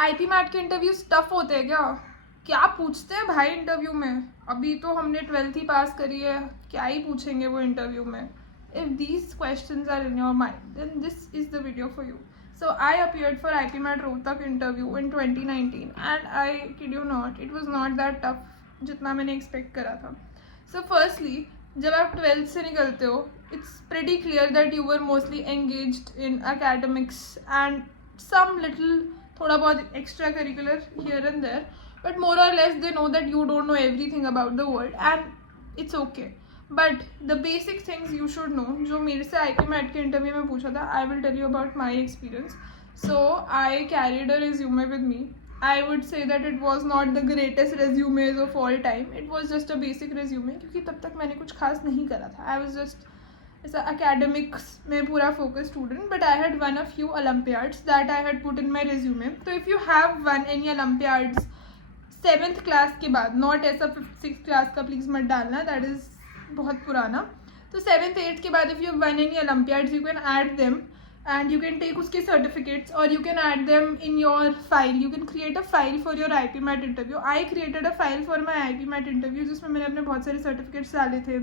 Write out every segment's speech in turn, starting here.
IP mat के interviews tough होते हैं क्या? क्या पूछते हैं भाई इंटरव्यू में? अभी तो हमने 12th ही पास करी है, क्या ही पूछेंगे वो इंटरव्यू में? If these questions are in your mind then this is the video for you. So I appeared for IP Mat Rohtak interview in 2019 and I kid you not, it was not that tough जितना मैंने expect करा था. So firstly, जब आप 12th से निकलते हो, it's pretty clear that you were mostly engaged in academics and some little थोड़ा बहुत extra curricular here and there, but more or less they know that you don't know everything about the world and it's okay. But the basic things you should know, जो मेरे से I P MAT के interview में पूछा था, I will tell you about my experience. So I carried a resume with me. I would say that it was not the greatest resumes of all time. It was just a basic resume, क्योंकि तब तक मैंने कुछ खास नहीं करा था. I was just ऐसा अकेडमिक्स में पूरा focus student, but I had won a few olympiads that I had put in my resume. तो if you have won any olympiads 7th class के बाद, नॉट ऐसा 5th 6th क्लास का please मत डालना, दैट इज़ बहुत पुराना. तो 7th 8th के बाद if you won any olympiads you can add them and you can take उसके सर्टिफिकेट्स और you can add them in your file. You can create a file for your I P MAT interview. I created a file for my I P MAT interview, जिसमें मैंने अपने बहुत सारे certificates डाले थे,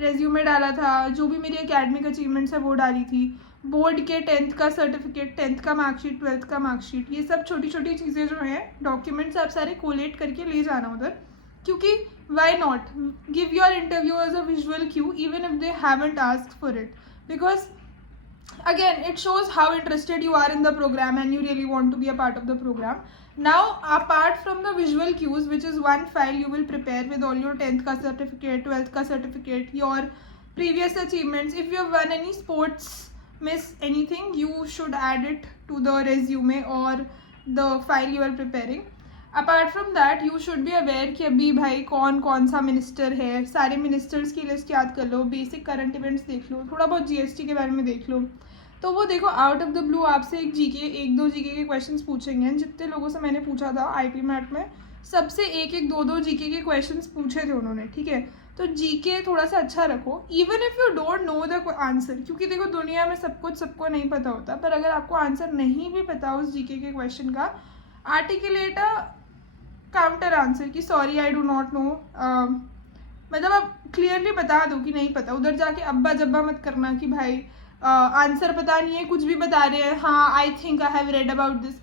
resume डाला था, जो भी मेरी एकेडमिक अचीवमेंट्स है वो डाली थी, बोर्ड के 10th का सर्टिफिकेट, 10th का मार्कशीट, 12th का मार्कशीट, ये सब छोटी छोटी चीज़ें जो हैं, डॉक्यूमेंट्स आप सारे कोलेट करके ले जाना उधर. क्योंकि why not give your interviewers a visual cue even if they haven't asked for it, because again it shows how interested you are in the program and you really want to be a part of the program. Now apart from the visual cues, which is one file you will prepare with all your 10th ka certificate, 12th ka certificate, your previous achievements, if you have won any sports, miss anything, you should add it to the resume or the file you are preparing. Apart from that you should be aware कि अभी भाई कौन कौन सा minister है, सारे ministers की list याद कर लो, बेसिक करंट इवेंट्स देख लो, थोड़ा बहुत जीएसटी के बारे में देख लो. तो वो देखो, आउट ऑफ द ब्लू आपसे एक दो जीके के क्वेश्चंस पूछेंगे. जितने लोगों से मैंने पूछा था आईपी मैट में, सबसे एक दो जीके के क्वेश्चंस पूछे थे उन्होंने, ठीक है. तो जीके थोड़ा सा अच्छा रखो, even if you don't know the answer, क्योंकि देखो दुनिया में सब कुछ सबको नहीं पता होता, पर अगर आपको आंसर नहीं भी पता उस जीके के क्वेश्चन का, आर्टिकुलेट अ काउंटर आंसर कि sorry I do not know. मतलब आप क्लियरली बता दो कि नहीं पता. उधर जाके अब्बा जब्बा मत करना कि भाई आंसर पता नहीं है, कुछ भी बता रहे हैं, हाँ I think I have read about this.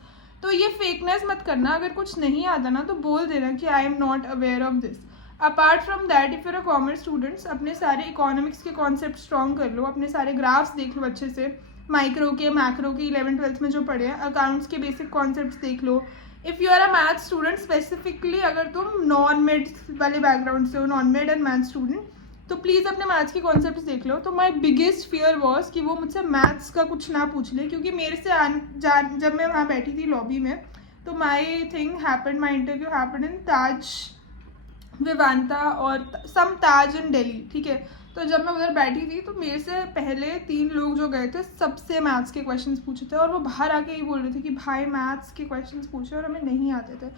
तो ये फेकनेस मत करना. अगर कुछ नहीं आता ना तो बोल देना कि I am not aware of this. Apart from that, if you're a commerce students, अपने सारे इकोनॉमिक्स के कॉन्सेप्ट स्ट्रॉन्ग कर लो, अपने सारे ग्राफ्स देख लो अच्छे से, माइक्रो के मैक्रो के 11th 12th में जो पढ़े हैं, अकाउंट्स के बेसिक कॉन्सेप्ट्स देख लो. If you are a math student specifically, अगर तुम नॉन मेड वाले बैकग्राउंड से हो, non med and math student, तो प्लीज़ अपने मैथ्स के कॉन्सेप्ट्स देख लो. तो माई बिगेस्ट फियर वॉज कि वो मुझसे मैथ्स का कुछ ना पूछ ले, क्योंकि मेरे से जब मैं वहाँ बैठी थी लॉबी में, तो my thing happen, my interview happen in Taj Vivanta और सम ताज इन दिल्ली, ठीक है. तो जब मैं उधर बैठी थी तो मेरे से पहले 3 लोग जो गए थे, सबसे मैथ्स के क्वेश्चंस पूछे थे, और वो बाहर आके ही बोल रहे थे कि भाई मैथ्स के क्वेश्चंस पूछे और हमें नहीं आते थे.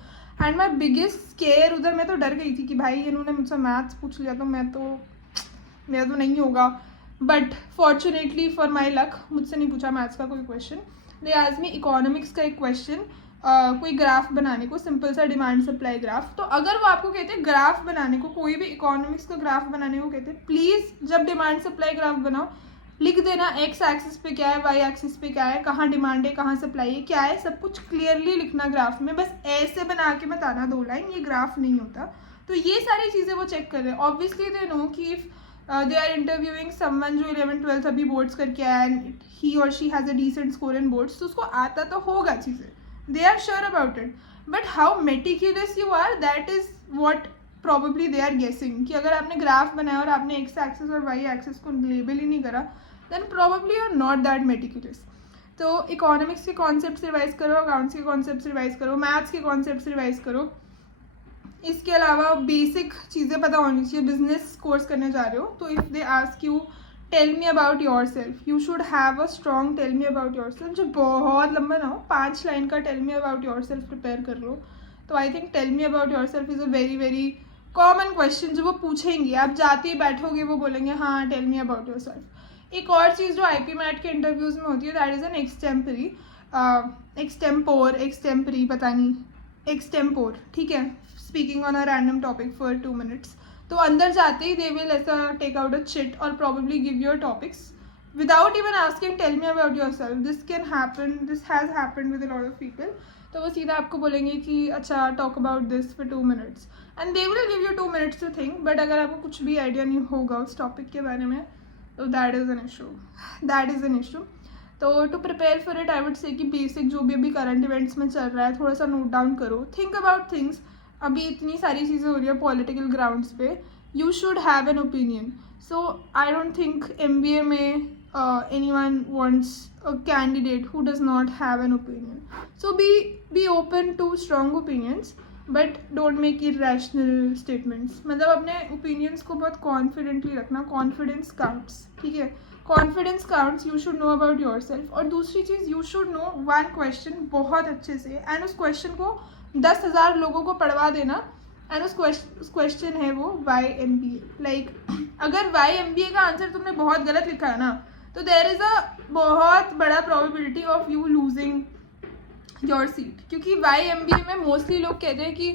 एंड माई बिगेस्ट स्केयर उधर, मैं तो डर गई थी कि भाई इन्होंने मुझसे मैथ्स पूछ लिया तो मेरा तो नहीं होगा. But fortunately for my luck, मुझसे नहीं पूछा मैथ्स का कोई क्वेश्चन. दे आज में इकोनॉमिक्स का एक क्वेश्चन, कोई ग्राफ बनाने को, सिंपल सा डिमांड सप्लाई ग्राफ. तो अगर वो आपको कहते हैं ग्राफ बनाने को, कोई भी इकोनॉमिक्स का ग्राफ बनाने को कहते हैं, प्लीज़ जब डिमांड सप्लाई ग्राफ बनाओ लिख देना एक्स एक्सिस पे क्या है, वाई एक्सिस पे क्या है, कहाँ डिमांड है, कहाँ सप्लाई है, क्या है, सब कुछ क्लियरली लिखना ग्राफ में. बस ऐसे बना के मत आना 2 लाइन, ये ग्राफ नहीं होता. तो ये सारी चीज़ें वो चेक कर रहे हैं. ऑब्वियसली दे नो कि if they are interviewing someone जो 11th 12th अभी बोर्ड्स करके आया एंड ही और she has a decent score in boards, तो उसको आता तो होगा चीज़ें, they are sure about it, but how meticulous you are, that is what probably they are guessing. कि अगर आपने ग्राफ बनाया और आपने एक्स एक्सिस और वाई एक्सिस को लेबल ही नहीं करा, then probably you are not that meticulous. तो इकोनॉमिक्स के कॉन्सेप्ट्स रिवाइज करो, अकाउंट्स के कॉन्सेप्ट्स रिवाइज करो, मैथ्स के कॉन्सेप्ट्स रिवाइज करो. इसके अलावा बेसिक चीज़ें पता होनी चाहिए. बिजनेस कोर्स करने जा रहे हो तो if they ask you tell me about yourself, you should have a strong tell me about yourself, जो बहुत लंबा ना हो. 5 लाइन का tell me about yourself prepare कर लो. तो I think tell me about yourself is a very very common question जो वो पूछेंगे. आप जाते ही बैठोगे वो बोलेंगे हाँ tell me about yourself. एक और चीज़ जो आई पी मैट के इंटरव्यूज़ में होती है, that is an extempore. Extempore, extempore, पता नहीं, एक्सटेम्पोर, ठीक है, speaking on a random topic for 2 minutes. तो अंदर जाते ही दे विल ऐसा टेक आउट अ चिट और probably give your topics without even asking tell me about yourself. This can happen, this has happened with a lot of people. तो वो सीधा आपको बोलेंगे कि अच्छा talk about this for 2 minutes and they will give you 2 minutes to think. But अगर आपको कुछ भी आइडिया नहीं होगा उस टॉपिक के बारे में तो दैट इज़ एन इशू. तो to prepare for it I would say कि बेसिक जो भी अभी करंट इवेंट्स में चल रहा है थोड़ा सा नोट डाउन करो, थिंक अबाउट थिंग्स. अभी इतनी सारी चीज़ें हो रही है पॉलिटिकल ग्राउंड्स पे, you should have an opinion. So I don't think MBA में anyone wants a candidate who does not have an opinion. So be open to strong opinions but don't make irrational statements. मतलब अपने opinions को बहुत confidently रखना. Confidence counts, ठीक है, confidence counts. You should know about yourself. और दूसरी चीज़, you should know one question बहुत अच्छे से and उस question को 10,000 लोगों को पढ़वा देना. एंड उस क्वेश्चन है वो why MBA. लाइक अगर why MBA का आंसर तुमने बहुत गलत लिखा है ना तो देयर इज़ अ बहुत बड़ा probability of you losing your seat. क्योंकि why MBA में मोस्टली लोग कहते हैं कि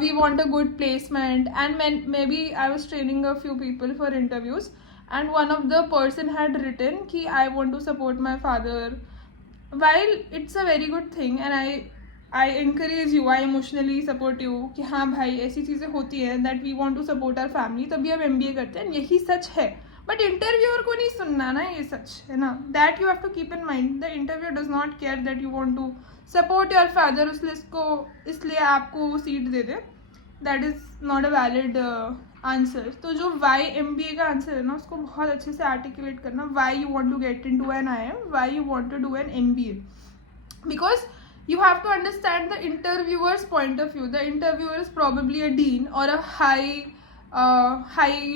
we want a good placement. And maybe I was training a few people for interviews and one of the person had written कि I want to support my father. While it's a very good thing and I encourage you, I emotionally support you कि हाँ भाई ऐसी चीज़ें होती हैं that we want to support our family, तभी हम MBA करते हैं. यही सच है. बट इंटरव्यूअर को नहीं सुनना ना, ये सच है ना. That you have to keep in mind. The interviewer does not care that you want to support your father, इसलिए आपको वो सीट दे दे. That is not a valid answer. तो जो why MBA का आंसर है ना उसको बहुत अच्छे से आर्टिकुलेट करना. why you want to get into an IIM, why you want to do an MBA. Because you have to understand the interviewer's point of view. The interviewer is probably a dean or a high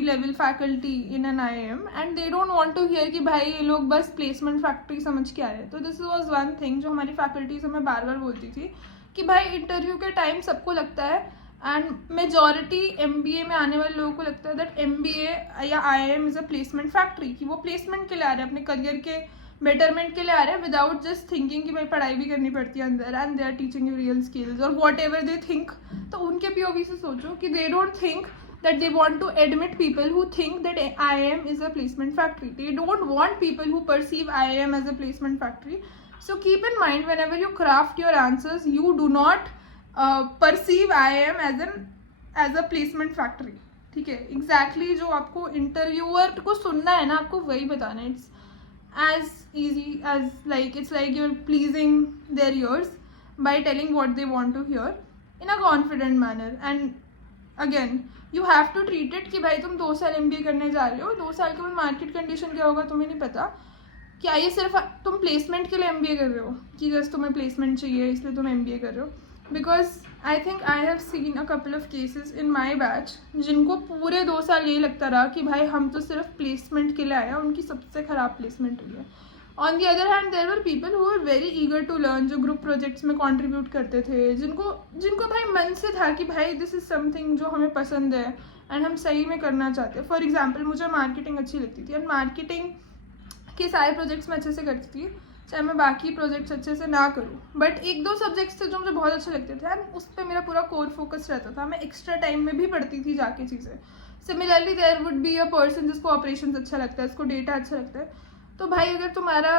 level faculty in an IIM and they don't want to hear कि भाई ये लोग बस placement factory समझ के आ रहे हैं. तो this was one thing जो हमारी faculties हमें बार बार बोलती थी कि भाई इंटरव्यू के टाइम सबको लगता है एंड मेजॉरिटी MBA में आने वाले लोगों को लगता है दैट MBA या IIM is a placement factory, कि वो प्लेसमेंट के लिए आ रहे हैं, अपने करियर के बेटरमेंट के लिए आ रहे हैं विदाउट जस्ट थिंकिंग कि भाई पढ़ाई भी करनी पड़ती है अंदर and they are teaching you real skills और वॉट एवर दे थिंक. तो उनके POV से सोचो कि they don't think that they want to admit people who think that IIM is a placement factory. They don't want people who perceive IIM as a placement factory. So keep in mind whenever you craft your answers, you do not perceive IIM as a placement factory. ठीक है, exactly जो आपको interviewer को सुनना है ना आपको वही बताना है. It's as easy as it's like you're pleasing their ears by telling what they want to hear in a confident manner. And again you have to treat it कि भाई तुम 2 साल MBA करने जा रहे हो, 2 साल के बाद मार्केट कंडीशन क्या होगा तुम्हें नहीं पता. क्या ये सिर्फ तुम प्लेसमेंट के लिए MBA कर रहे हो कि जस्ट तुम्हें प्लेसमेंट चाहिए इसलिए तुम MBA कर रहे हो. Because I think I have seen a couple of cases in my batch जिनको पूरे 2 साल यही लगता रहा कि भाई हम तो सिर्फ प्लेसमेंट के लिए आए, उनकी सबसे ख़राब प्लेसमेंट हुई है. On the other hand there were people who were very eager to learn, जो ग्रुप प्रोजेक्ट्स में कंट्रीब्यूट करते थे, जिनको भाई मन से था कि भाई दिस इज़ समथिंग जो हमें पसंद है एंड हम सही में करना चाहते हैं. फॉर एग्जाम्पल मुझे मार्केटिंग अच्छी लगती थी एंड मार्केटिंग के सारे प्रोजेक्ट्स मैं अच्छे से करती थी, चाहे मैं बाकी प्रोजेक्ट्स अच्छे से ना करूँ. बट 1-2 सब्जेक्ट्स थे जो मुझे बहुत अच्छे लगते थे एंड उस पर मेरा पूरा कोर फोकस रहता था. मैं एक्स्ट्रा टाइम में भी पढ़ती थी जाके चीज़ें. Similarly there would be a person जिसको ऑपरेशंस अच्छा लगता है, जिसको डेटा अच्छा लगता है. तो भाई अगर तुम्हारा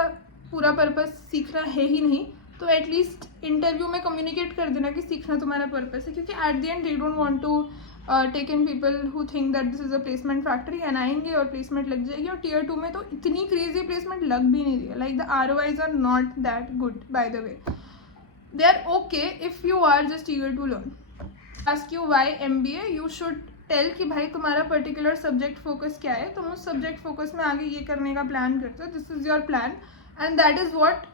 पूरा पर्पस सीखना है ही नहीं तो एटलीस्ट इंटरव्यू में कम्युनिकेट कर देना कि सीखना तुम्हारा पर्पस है. क्योंकि at the end they don't want to take in people who think that this is a placement factory and आएंगे और प्लेसमेंट लग जाएगी. और Tier 2 में तो इतनी क्रेजी प्लेसमेंट लग भी नहीं रही है. Like the ROIs are not that good by the way. They are okay if you are just eager to learn. Ask you why MBA, you should tell कि भाई तुम्हारा पर्टिकुलर सब्जेक्ट फोकस क्या है, तुम उस सब्जेक्ट फोकस में आगे ये करने का प्लान करते हो, this is your plan and that is what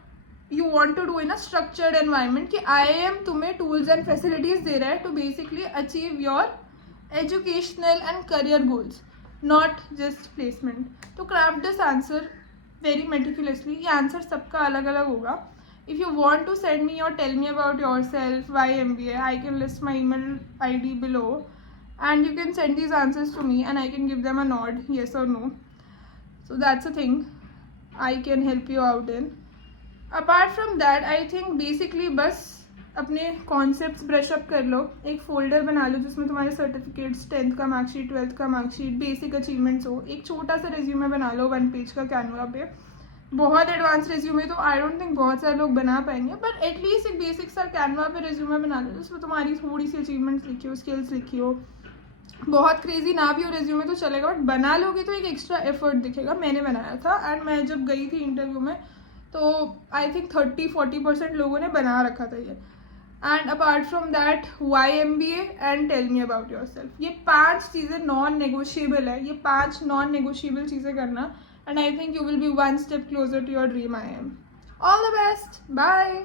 you want to do in a structured environment. कि IIM तुम्हें टूल्स एंड फैसिलिटीज़ दे रहा है to basically achieve your educational and career goals, not just placement. तो craft this answer very meticulously. ये answer सबका अलग अलग होगा. If you want to send me or tell me about yourself, why MBA, I can list my email ID below and you can send these answers to me and I can give them a nod, yes or no. So that's a thing I can help you out in. Apart from that I think basically बस अपने concepts brush up कर लो, एक folder बना लो जिसमें तुम्हारे certificates, 10th का marksheet, 12th का marksheet, basic achievements हो, एक छोटा सा रेज्यूमे बना लो 1 पेज का कैनवा पे। बहुत एडवांस रेज्यूमे तो आई डोंट थिंक बहुत सारे लोग बना पाएंगे, बट एटलीस्ट एक बेसिक सा कैनवा पे रेज्यूमे बना लो जिसमें तुम्हारी थोड़ी सी अचीवमेंट्स लिखी हो, स्किल्स लिखी हो। बहुत क्रेजी ना भी हो रेज्यूमे तो चलेगा, बट बना लोगे तो एक एक्स्ट्रा एफर्ट दिखेगा। मैंने बनाया था एंड मैं जब गई थी इंटरव्यू में तो आई थिंक 30-40% लोगों ने बना रखा था ये। And apart from that why MBA and tell me about yourself, ये 5 चीज़ें नॉन नेगोशिएबल है, ये 5 नॉन नेगोशिएबल चीज़ें करना, and I think you will be 1 step closer to your dream. I am all the best, bye.